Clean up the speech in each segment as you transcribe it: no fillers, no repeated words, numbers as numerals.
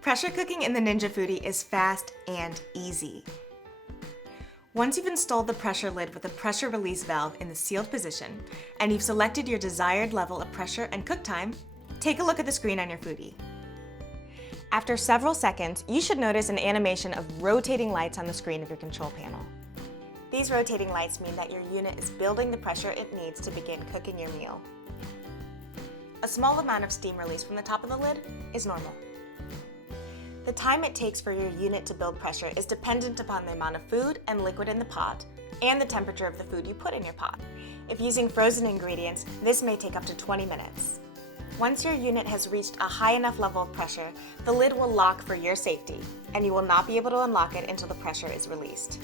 Pressure cooking in the Ninja Foodi is fast and easy. Once you've installed the pressure lid with the pressure release valve in the sealed position, and you've selected your desired level of pressure and cook time, take a look at the screen on your Foodi. After several seconds, you should notice an animation of rotating lights on the screen of your control panel. These rotating lights mean that your unit is building the pressure it needs to begin cooking your meal. A small amount of steam release from the top of the lid is normal. The time it takes for your unit to build pressure is dependent upon the amount of food and liquid in the pot and the temperature of the food you put in your pot. If using frozen ingredients, this may take up to 20 minutes. Once your unit has reached a high enough level of pressure, the lid will lock for your safety, and you will not be able to unlock it until the pressure is released.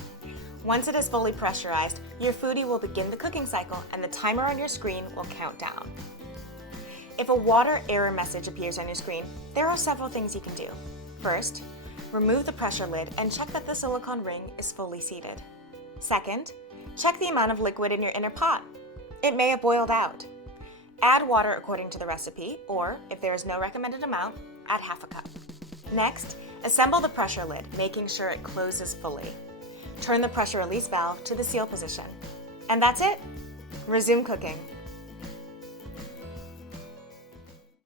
Once it is fully pressurized, your Foodi will begin the cooking cycle and the timer on your screen will count down. If a water error message appears on your screen, there are several things you can do. First, remove the pressure lid and check that the silicone ring is fully seated. Second, check the amount of liquid in your inner pot. It may have boiled out. Add water according to the recipe, or if there is no recommended amount, add half a cup. Next, assemble the pressure lid, making sure it closes fully. Turn the pressure release valve to the seal position. And that's it! Resume cooking.